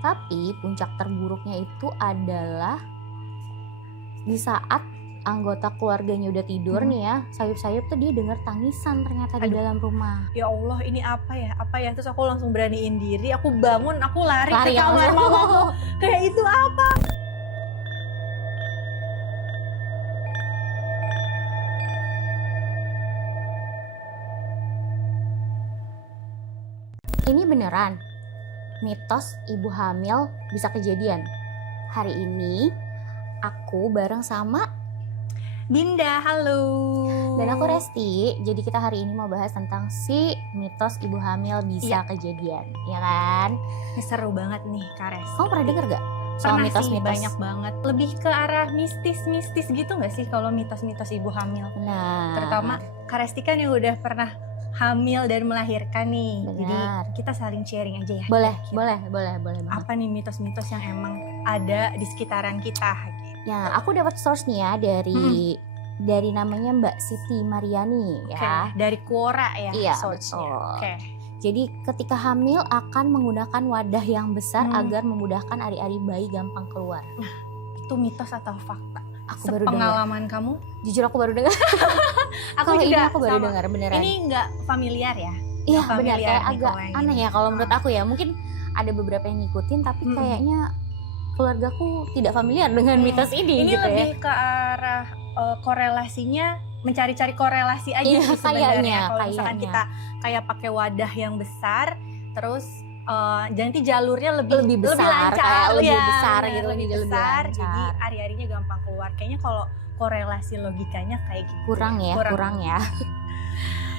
Tapi puncak terburuknya itu adalah di saat anggota keluarganya udah tidur nih ya, sayup-sayup tuh dia dengar tangisan ternyata di dalam rumah. Ya Allah, ini apa ya? Terus aku langsung beraniin diri, aku bangun, aku lari ke ya, kamar mamaku. Kayak itu apa? Ini beneran mitos ibu hamil bisa kejadian. Hari ini aku bareng sama Dinda, halo. Dan aku Resti. Jadi kita hari ini mau bahas tentang si mitos ibu hamil bisa kejadian, ya kan? Ini seru banget nih, Kak Resti. Kamu pernah denger gak soal mitos-mitos? Banyak banget. Lebih ke arah mistis-mistis gitu gak sih kalau mitos-mitos ibu hamil? Nah, terutama Kak Resti kan yang udah pernah hamil dan melahirkan nih. Benar. Jadi kita saling sharing aja ya. Boleh banget. Apa nih mitos-mitos yang emang ada di sekitaran kita? Ya, aku dapat source nih ya dari namanya Mbak Siti Mariani ya. Dari Quora ya. Iya, betul. Jadi ketika hamil akan menggunakan wadah yang besar agar memudahkan ari-ari bayi gampang keluar. Nah, itu mitos atau fakta? Aku baru dengar. Pengalaman kamu? Jujur aku baru dengar. Aku baru dengar beneran. Ini nggak familiar ya? Iya benar, kayak agak aneh ya kalau menurut aku ya. Mungkin ada beberapa yang ngikutin tapi kayaknya keluargaku tidak familiar dengan mitos ini. Ini gitu lebih ya. ke arah korelasinya, mencari-cari korelasi aja iya, sih sebenarnya. Kalau kayaknya misalkan kita kayak pakai wadah yang besar, terus nanti jalurnya lebih besar, lancar, kayak lebih ya, besar bener, gitu, lebih lebih besar, lancar. jadi ari-arinya gampang keluar. Kayaknya kalau korelasi logikanya kayak gitu. Kurang ya.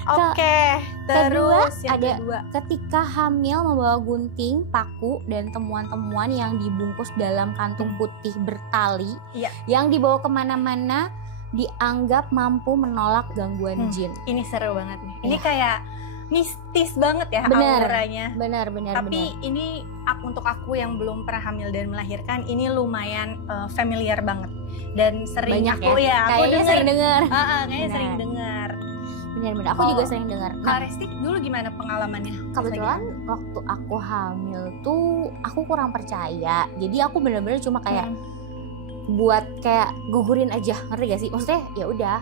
Oke, terus yang kedua, ketika hamil membawa gunting, paku, dan temuan-temuan yang dibungkus dalam kantung putih bertali, yang dibawa kemana-mana dianggap mampu menolak gangguan jin. Ini seru banget nih. Ini kayak mistis banget ya auranya. Benar. Tapi ini untuk aku yang belum pernah hamil dan melahirkan, ini lumayan familiar banget dan sering banyak aku sering dengar. Kayaknya sering dengar. Benar, aku juga sering dengar. Kak Resti dulu gimana pengalamannya? Kebetulan waktu aku hamil tuh aku kurang percaya. Jadi aku benar-benar cuma kayak buat kayak gugurin aja, ngerti gak sih? Maksudnya ya udah,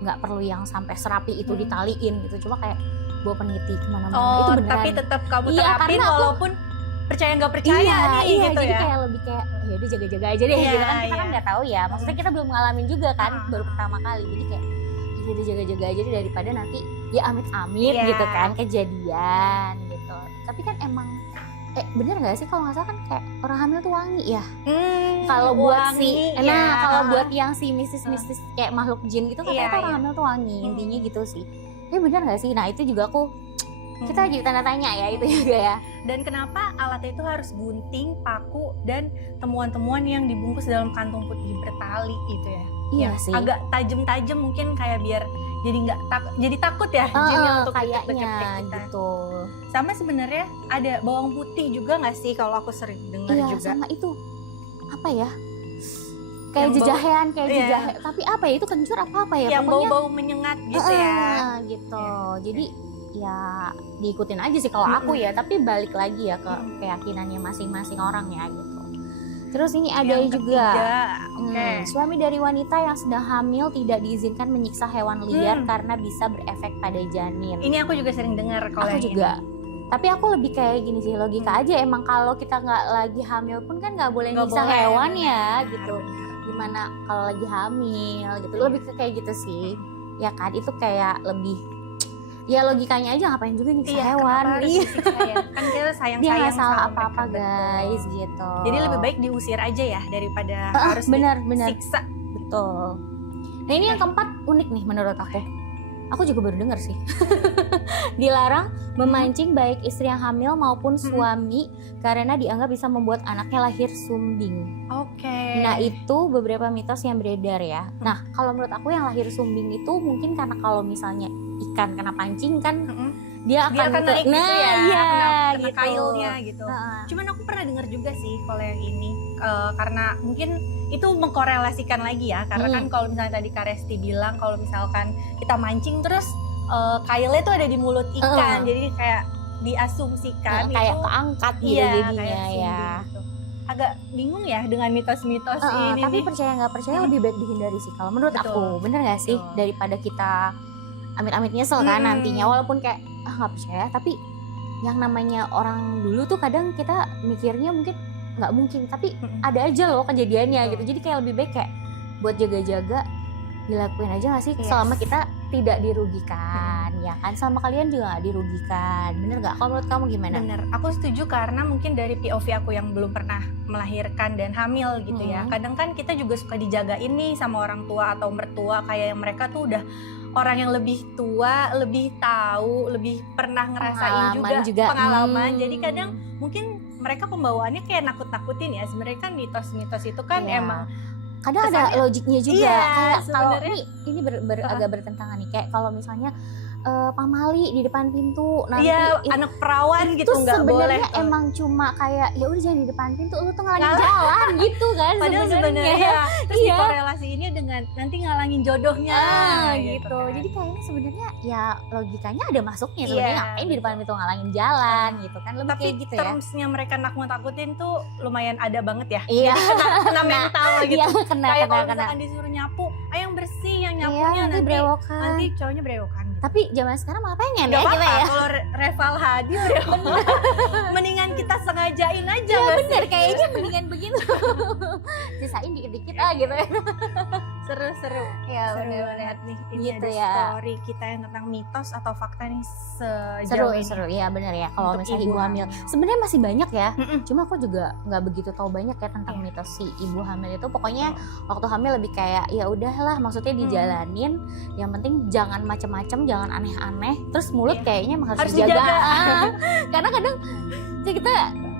nggak perlu yang sampai serapi itu ditaliin gitu. Cuma kayak bawa peniti kemana-mana itu beneran. Tapi tetap kamu terapin walaupun percaya nggak percaya nih gitu jadi ya. Kayak lebih kayak ya udah jaga-jaga aja deh gitu kan. Kita kan nggak tahu ya. Maksudnya kita belum ngalamin juga kan, baru pertama kali. Jadi kayak jadi jaga-jaga aja deh daripada nanti ya amit-amit gitu kan kejadian gitu. Tapi kan emang bener nggak sih kalau nggak salah kan kayak orang hamil tuh wangi ya. Kalau buat kalau buat yang si mistis-mistis kayak makhluk jin gitu kan orang hamil tuh wangi, intinya gitu sih. Ya bener nggak sih? Nah itu juga aku kita jadi tanda tanya ya itu juga ya. Dan kenapa alatnya itu harus gunting, paku, dan temuan-temuan yang dibungkus dalam kantung putih bertali gitu ya? Iya sih. Agak tajam-tajam mungkin kayak biar jadi takut ya jinnya untuk kayaknya gitu. Sama sebenarnya ada bawang putih juga nggak sih kalau aku sering dengar juga. Iya sama itu apa ya? Kayak jejahean, jejahe. Tapi apa ya itu kencur apa ya? Yang bau-bau menyengat gitu ya. Gitu. Jadi ya diikutin aja sih kalau aku ya. Tapi balik lagi ya ke keyakinannya masing-masing orang ya gitu. Terus ini ada yang juga suami dari wanita yang sedang hamil tidak diizinkan menyiksa hewan liar karena bisa berefek pada janin. Ini aku juga sering dengar kalau aku juga. Tapi aku lebih kayak gini sih, logika aja emang kalau kita nggak lagi hamil pun kan nggak boleh nyiksa hewan ya gitu. Gimana kalau lagi hamil gitu, lebih kayak gitu sih. Ya kan itu kayak lebih ya logikanya aja ngapain juga nyiksa hewan. Kan kita sayang dia nggak salah apa-apa guys gitu. Jadi lebih baik diusir aja ya daripada harus benar disiksa. Betul. Nah ini yang keempat unik nih menurut aku juga baru dengar sih. Dilarang memancing baik istri yang hamil maupun suami karena dianggap bisa membuat anaknya lahir sumbing. Nah itu beberapa mitos yang beredar ya. Nah kalau menurut aku yang lahir sumbing itu mungkin karena kalau misalnya ikan kena pancing kan dia akan naik gitu ya, kena kailnya gitu. Cuman aku pernah dengar juga sih kalau yang ini karena mungkin itu mengkorelasikan lagi ya, karena kan kalau misalnya tadi Kak Resti bilang kalau misalkan kita mancing terus kailnya tuh ada di mulut ikan, jadi kayak diasumsikan kayak keangkat gitu jadinya ya. agak bingung ya dengan mitos-mitos ini. Tapi percaya nggak percaya lebih baik dihindari sih kalau menurut Betul. aku, bener nggak sih? Betul. Daripada kita amit-amit nyesel kan nantinya, walaupun kayak nggak percaya, tapi yang namanya orang dulu tuh kadang kita mikirnya mungkin nggak mungkin, tapi ada aja loh kejadiannya gitu. Jadi kayak lebih baik kayak buat jaga-jaga dilakuin aja nggak sih, selama kita tidak dirugikan, ya kan? Sama kalian juga nggak dirugikan, bener nggak? Kalau menurut kamu gimana? Bener, aku setuju karena mungkin dari POV aku yang belum pernah melahirkan dan hamil gitu ya. Kadang kan kita juga suka dijagain nih sama orang tua atau mertua, kayak yang mereka tuh udah orang yang lebih tua, lebih tahu, lebih pernah ngerasain juga pengalaman. Jadi kadang mungkin mereka pembawaannya kayak nakut-nakutin ya. Sebenarnya kan mitos-mitos itu kan emang kadang ada logiknya juga. Kayak kalau ini agak bertentangan nih, kayak kalau misalnya pamali di depan pintu nanti anak perawan itu gitu nggak boleh. Sebenarnya emang cuma kayak ya udah jangan di depan pintu, lu tuh ngalangin jalan gitu kan. Padahal sebenarnya terus dikorelasiinnya dengan nanti ngalangin jodohnya gitu kan. Jadi kayaknya sebenarnya ya logikanya ada masuknya sebenarnya, ngapain di depan pintu ngalangin jalan gitu kan, lebih tapi kayak gitu ya. termsnya mereka nakut-nakutin tuh lumayan ada banget ya. Iya. Jadi kena mental gitu. Kayak kalau kena. misalkan disuruh nyapu, ayo yang bersih, yang nyapunya nanti brewokan. Nanti cowoknya brewokan. Tapi zaman sekarang malah pengen Gak ya kita ya. Kalau Reval hadir ya mendingan kita sengajain aja. Ya bener, kayaknya mendingan begitu. Sisain dikit-dikit gitu ya. Seru-seru. Ya seru bener banget nih. Ini gitu ada ya. story kita yang tentang mitos atau fakta nih sejauh ini. Seru ya bener ya. Kalau Untuk misalnya ibu hamil, sebenarnya masih banyak ya. Cuma aku juga nggak begitu tahu banyak ya tentang mitos si ibu hamil itu. Pokoknya waktu hamil lebih kayak ya udahlah, maksudnya dijalanin. Yang penting jangan macem-macem, jangan aneh-aneh. Terus mulut kayaknya harus dijaga. Karena kadang kita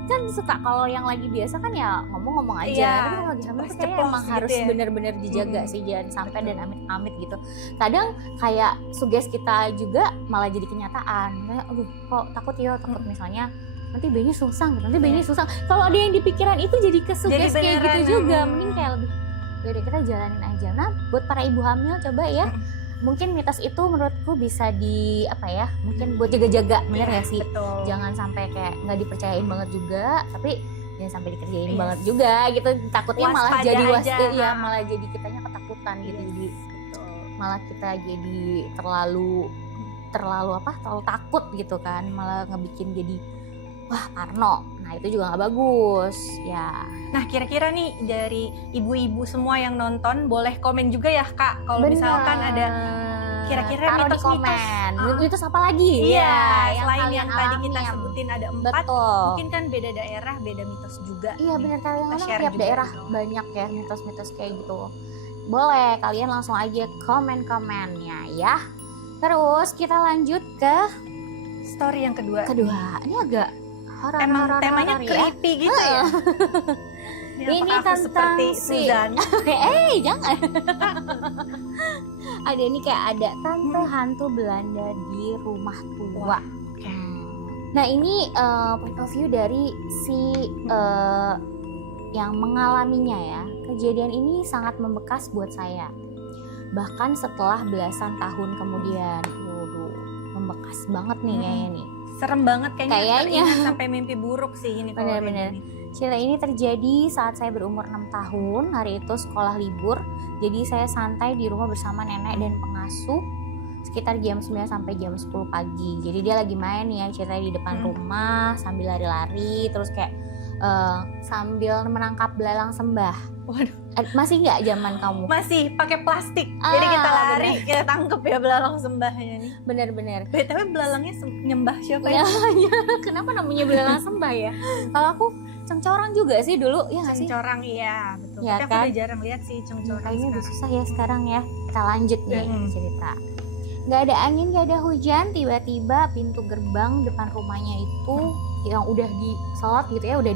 kan suka kalau yang lagi biasa kan ya ngomong-ngomong aja. Tapi kalau lagi hamil tuh kayaknya emang gitu harus bener-bener dijaga sih, jangan sampai dan amit-amit gitu. Kadang kayak suges kita juga malah jadi kenyataan. Kayak aduh kok takut ya, takut misalnya nanti bayinya susah gitu, nanti bayinya susah. Kalau ada yang di pikiran itu jadi kesuges kayak gitu juga. Mending kayak lebih yaudah kita jalanin aja. Nah buat para ibu hamil coba ya, mungkin mitos itu menurutku bisa di apa ya, mungkin buat jaga-jaga, bener ya sih? Betul. Jangan sampai kayak nggak dipercayain banget juga, tapi jangan sampai dikerjain banget juga gitu. Takutnya malah jadi malah jadi kitanya ketakutan gitu. Jadi malah kita jadi terlalu takut gitu kan, malah ngebikin jadi wah parno. Nah itu juga nggak bagus ya. Nah kira-kira nih dari ibu-ibu semua yang nonton boleh komen juga ya Kak, kalau misalkan ada kira-kira taruh di komen mitos apa lagi selain yang tadi kita sebutin ada 4. Betul. Mungkin kan beda daerah beda mitos juga. Iya benar, kadang-kadang tiap juga daerah gitu. banyak ya mitos-mitos kayak gitu. Boleh kalian langsung aja komen-komennya ya. Terus kita lanjut ke story yang kedua. Ini agak emang temanya creepy gitu ya. Ini tentang seperti Susan. Jangan. Ada ini kayak ada tante hantu Belanda di rumah tua. Nah ini point of view dari si yang mengalaminya ya. Kejadian ini sangat membekas buat saya. Bahkan setelah belasan tahun kemudian. Waduh, membekas banget nih kayaknya nih. Serem banget kayaknya. Sampai mimpi buruk sih ini. Bener-bener. Cerita ini terjadi saat saya berumur 6 tahun. Hari itu sekolah libur. Jadi saya santai di rumah bersama nenek dan pengasuh sekitar jam 9 sampai jam 10 pagi. Jadi dia lagi main ya, ceritanya di depan rumah sambil lari-lari, terus kayak sambil menangkap belalang sembah. Waduh. Masih nggak zaman kamu? Masih pakai plastik. Jadi kita lari, kita tangkep ya belalang sembahnya nih. Bener-bener. Tapi belalangnya nyembah siapa ya? Kenapa namanya belalang sembah ya? Kalau aku cengcorang juga sih dulu, ya nggak sih? Cengcorang iya, betul. Ya, tapi aku udah jarang lihat sih cengcorang. Kayaknya udah susah ya sekarang ya. Kita lanjut nih cerita. Nggak ada angin, nggak ada hujan, tiba-tiba pintu gerbang depan rumahnya itu yang udah diselot gitu ya, udah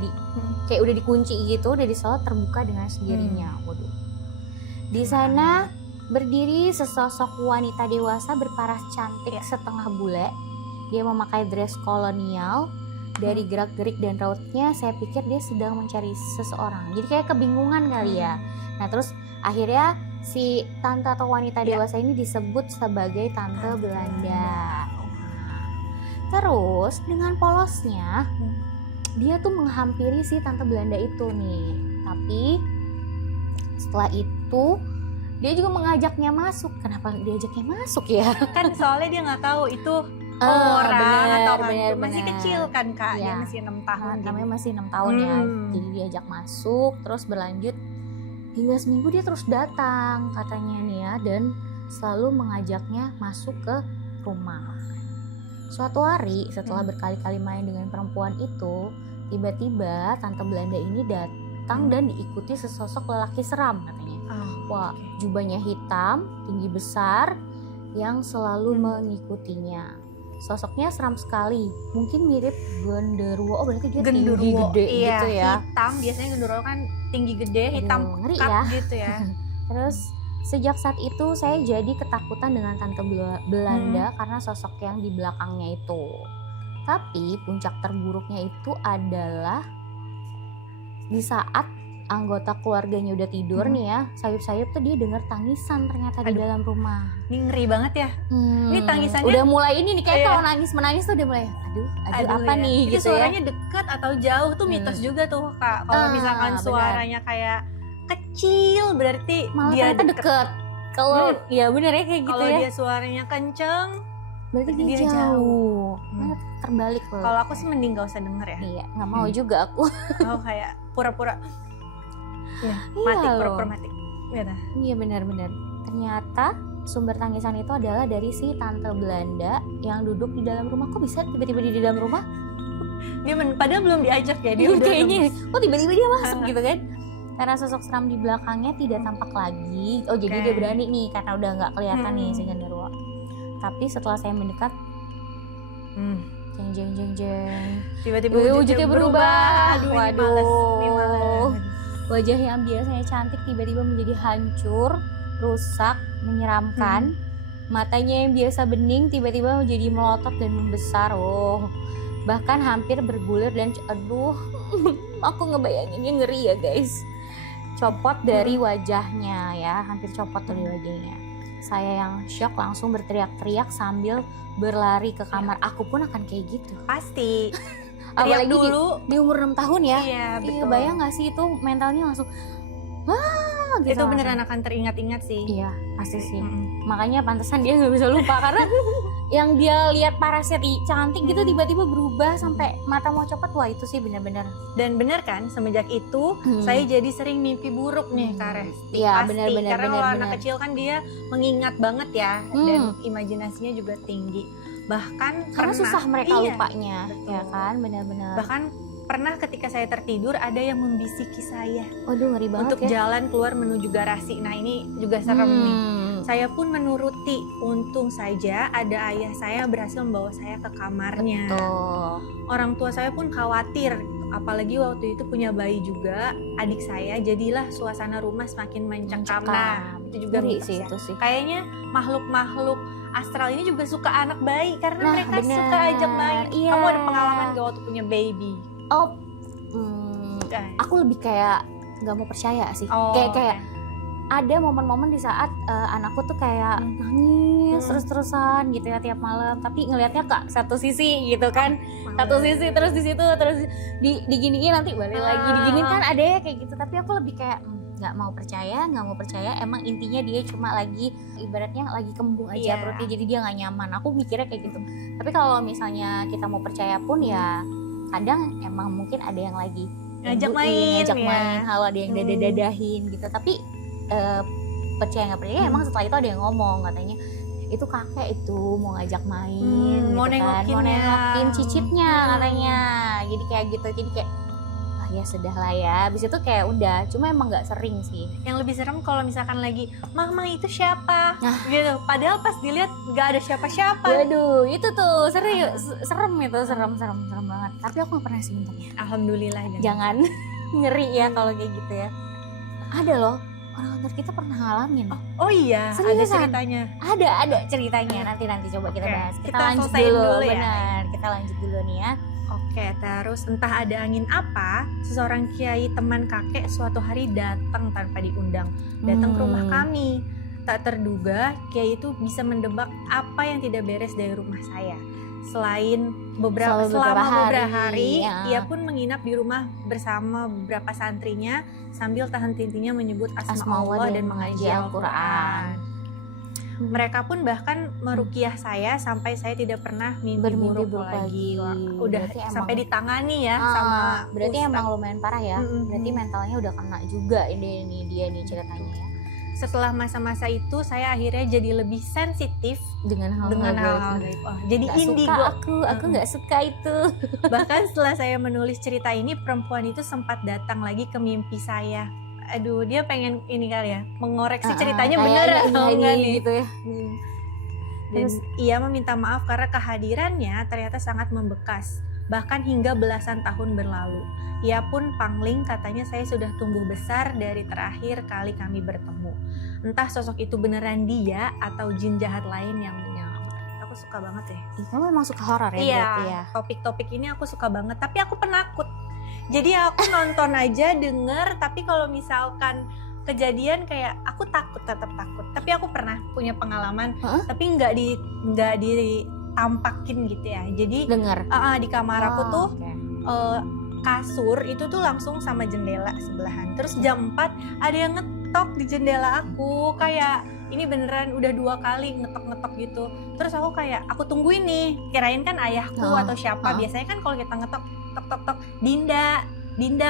kayak udah dikunci gitu, udah diselot terbuka dengan sendirinya. Waduh. Di sana berdiri sesosok wanita dewasa berparas cantik setengah bule. Dia memakai dress kolonial. Dari gerak-gerik dan rautnya saya pikir dia sedang mencari seseorang. Jadi kayak kebingungan kali ya. Nah terus akhirnya si tante atau wanita dewasa ini disebut sebagai tante Belanda. Terus dengan polosnya dia tuh menghampiri si tante Belanda itu nih. Tapi setelah itu dia juga mengajaknya masuk. Kenapa diajaknya masuk ya? Kan soalnya dia nggak tahu itu orang atau hantu. Masih bener. kecil kan Kak, dia Iya. masih 6 tahun. Namanya masih 6 tahun ya. Jadi diajak masuk, terus berlanjut hingga seminggu dia terus datang katanya nih ya, dan selalu mengajaknya masuk ke rumah. Suatu hari setelah berkali-kali main dengan perempuan itu, tiba-tiba tante Belanda ini datang dan diikuti sesosok lelaki seram katanya. Wah, jubahnya hitam, tinggi besar, yang selalu mengikutinya. Sosoknya seram sekali, mungkin mirip genderuwo. Oh berarti dia tinggi gede gitu ya. Hitam, biasanya genderuwo kan tinggi gede, hitam ngeri pekat ya. gitu ya. Terus sejak saat itu saya jadi ketakutan dengan tante Belanda karena sosok yang di belakangnya itu. Tapi puncak terburuknya itu adalah di saat anggota keluarganya udah tidur nih ya, sayup-sayup tuh dia dengar tangisan ternyata di dalam rumah. Ini ngeri banget ya. Ini tangisannya udah mulai ini nih, kayak kalau menangis tuh udah mulai aduh apa ya. nih itu gitu suaranya ya. dekat atau jauh tuh mitos juga tuh Kak. Kalau misalkan suaranya kayak kecil berarti malah dia deket. Kalau ya bener ya kayak gitu kalau ya. dia suaranya kenceng berarti dia jauh. Terbalik loh. Kalau aku sih mending gak usah denger ya. Iya, nggak mau juga aku. Kayak pura-pura. Ya, mati, pura-pura mati. Iya benar-benar. Ternyata sumber tangisan itu adalah dari si tante Belanda yang duduk di dalam rumah. Kok bisa tiba-tiba di dalam rumah? Dia padahal belum diajak ya, dia udah kayaknya. Kok tiba-tiba dia masuk gitu kan? Karena sosok seram di belakangnya tidak tampak lagi. Oh jadi dia berani nih karena udah nggak kelihatan nih si genderuwo. Tapi setelah saya mendekat, jeng tiba-tiba wujudnya berubah. Aduh, waduh. ini males. Wajah yang biasanya cantik tiba-tiba menjadi hancur, rusak, menyeramkan. Matanya yang biasa bening tiba-tiba menjadi melotot dan membesar. Bahkan hampir bergulir dan aduh, aku ngebayanginnya ngeri ya guys. Copot dari wajahnya ya, hampir copot dari wajahnya. Saya yang shock langsung berteriak-teriak sambil berlari ke kamar. Aku pun akan kayak gitu. Pasti. Apalagi dulu di umur 6 tahun ya. Iya, betul. Bayang gak sih itu mentalnya langsung gitu. Itu beneran akan teringat-ingat sih. Iya, pasti sih. Makanya pantesan dia gak bisa lupa karena yang dia lihat Paraseti cantik gitu tiba-tiba berubah sampai mata mau copot. Wah itu sih benar-benar. Dan bener kan semenjak itu saya jadi sering mimpi buruk nih Kak Resti. Iya pasti. benar-benar. Karena kalau anak kecil kan dia mengingat banget ya dan imajinasinya juga tinggi. Bahkan karena susah mereka lupanya. Betul. Ya kan benar-benar. Bahkan pernah ketika saya tertidur ada yang membisiki saya. Waduh ngeri banget untuk jalan keluar menuju garasi. Nah ini juga serem nih. Saya pun menuruti. Untung saja ada ayah saya berhasil membawa saya ke kamarnya. Betul. Orang tua saya pun khawatir, apalagi waktu itu punya bayi juga, adik saya. Jadilah suasana rumah semakin mencekam. Nah itu juga sih ya. itu sih. Kayaknya makhluk-makhluk astral ini juga suka anak bayi karena mereka suka ajak main. Iya. Kamu ada pengalaman gak waktu punya baby? Aku lebih kayak nggak mau percaya sih. Kayak ada momen-momen di saat anakku tuh kayak nangis terus-terusan gitu ya tiap malam. Tapi ngelihatnya kak satu sisi gitu kan, satu sisi terus di situ terus diginiin nanti balik lagi diginiin kan ada ya kayak gitu. Tapi aku lebih kayak nggak mau percaya. Emang intinya dia cuma lagi ibaratnya lagi kembung aja perutnya, jadi dia nggak nyaman. Aku mikirnya kayak gitu. Tapi kalau misalnya kita mau percaya pun ya kadang emang mungkin ada yang lagi ngajak main, hal ada yang dadahin gitu. Tapi percaya nggak percaya emang setelah itu ada yang ngomong katanya itu kakek itu mau ngajak main gitu mau kan, mau nengokin cicitnya katanya. Jadi kayak gitu, jadi kayak ya sudah lah ya. Habis itu kayak udah, cuma emang nggak sering sih. Yang lebih serem kalau misalkan lagi mama itu siapa gitu, padahal pas dilihat nggak ada siapa-siapa. Waduh itu tuh serem itu, serem banget. Tapi aku nggak pernah sih untungnya. Alhamdulillah. Jangan ngeri ya kalau kayak gitu ya. Ada loh orang kantor kita pernah ngalamin. Oh iya, ada ceritanya. Ada ceritanya. Nanti coba kita bahas. Kita lanjut dulu ya. Benar, kita lanjut dulu nih ya. Oke, terus entah ada angin apa, seseorang kiai teman kakek suatu hari datang tanpa diundang, datang ke rumah kami. Tak terduga, kiai itu bisa mendebak apa yang tidak beres dari rumah saya. Selain Selama selama beberapa beberapa hari, hari, ya. ia pun menginap di rumah bersama beberapa santrinya sambil tahan-hentinya menyebut asma Allah dan mengaji Al-Quran. Mereka pun bahkan meruqyah saya sampai saya tidak pernah mimpi Bermimpi buruk buruk lagi. lagi. Wah, udah Berarti sampai emang- ditangani ya sama berarti ustadz. emang lumayan parah ya. Berarti mentalnya udah kena juga ini dia nih ceritanya ya. Setelah masa-masa itu saya akhirnya jadi lebih sensitif Dengan dengan hal-hal hal-hal gaib. gaib. Oh, jadi Nggak indigo. suka aku nggak suka itu. Bahkan setelah saya menulis cerita ini, perempuan itu sempat datang lagi ke mimpi saya. Aduh, dia pengen ini kali ya, mengoreksi ceritanya bener kayaknya atau iya enggak nih, nih. gitu ya. Dan Terus? ia meminta maaf karena kehadirannya ternyata sangat membekas, bahkan hingga belasan tahun berlalu. Ia pun pangling, katanya saya sudah tumbuh besar dari terakhir kali kami bertemu. Entah sosok itu beneran dia atau jin jahat lain yang menyamar. Aku suka banget ya. Kamu memang suka horor ya Iya, berarti ya. topik-topik ini aku suka banget. Tapi aku penakut. Jadi aku nonton aja, denger. Tapi kalau misalkan kejadian kayak aku takut, tetap takut. Tapi aku pernah punya pengalaman. Hah? Tapi nggak ditampakin gitu ya. Jadi Dengar. di kamar aku tuh oke. kasur itu tuh langsung sama jendela sebelahan. Terus jam 4 ada yang ngetok di jendela aku, kayak ini beneran udah 2 kali ngetok-ngetok gitu. Terus aku kayak aku tungguin nih, kirain kan ayahku atau siapa. Biasanya kan kalau kita ngetok tok Dinda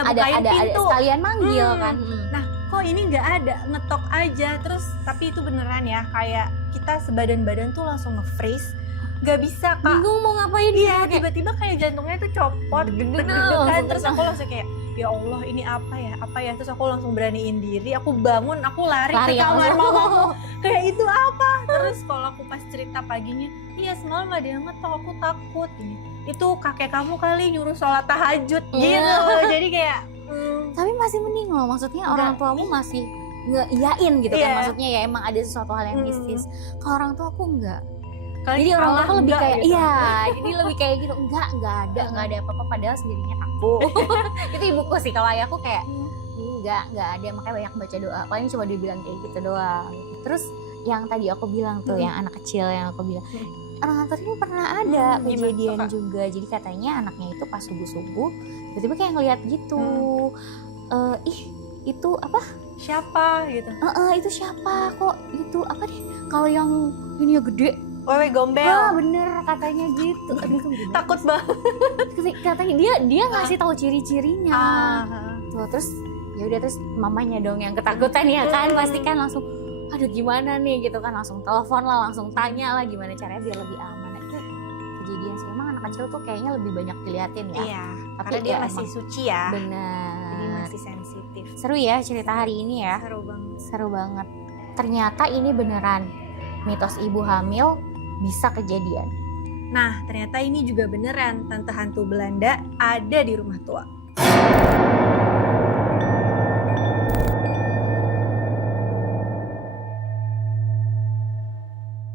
bukain ada pintu. sekalian manggil kan. Nah, kok ini nggak ada, ngetok aja. Terus tapi itu beneran ya, kayak kita sebadan-badan tuh langsung nge-freeze. Gak bisa Kak. Bingung mau ngapain Iya, dia. tiba-tiba kayak jantungnya tuh copot, deg-degan. Terus aku langsung kayak, ya Allah ini apa ya. Terus aku langsung beraniin diri, aku bangun, aku lari ke kamar mamaku. Kayak itu apa? Terus kalau aku pas cerita paginya, iya semalam ada yang ngetok, aku takut. Itu kakek kamu kali nyuruh sholat tahajud gitu. Jadi kayak Tapi masih mending loh, maksudnya orang tuamu masih ngeiyain gitu kan. Iya. Maksudnya ya emang ada sesuatu hal yang mistis. Kalau orang tua aku enggak. Kalau Jadi orang tua aku lebih kayak gitu. iya, jadi lebih kayak gitu. Enggak ada apa-apa padahal sendirinya takut. Itu ibuku sih, kalau ayahku kayak enggak ada, makanya banyak baca doa. Paling cuma dibilang kayak gitu doang. Terus yang tadi aku bilang tuh, yang anak kecil yang aku bilang, orang kantor ini pernah ada kejadian juga. Jadi katanya anaknya itu pas subuh-subuh tiba-tiba kayak ngeliat gitu. Itu apa? Siapa gitu? Itu siapa kok itu apa deh? Kalau yang ini ya gede. Wewe gombel. Bener katanya gitu. Aduh, Takut banget. Katanya dia ngasih tahu ciri-cirinya. Tuh, terus ya udah, terus mamanya dong yang ketakutan ya kan, pasti kan langsung aduh gimana nih gitu kan, langsung telepon lah, langsung tanya lah gimana caranya biar lebih aman. Itu kejadian sih, emang anak kecil tuh kayaknya lebih banyak diliatin ya. Iya, tapi karena dia ya masih emang suci ya. bener. Jadi masih sensitif. Seru ya cerita hari ini ya. Seru banget. Ternyata ini beneran mitos ibu hamil bisa kejadian. Nah, ternyata ini juga beneran, tante hantu Belanda ada di rumah tua.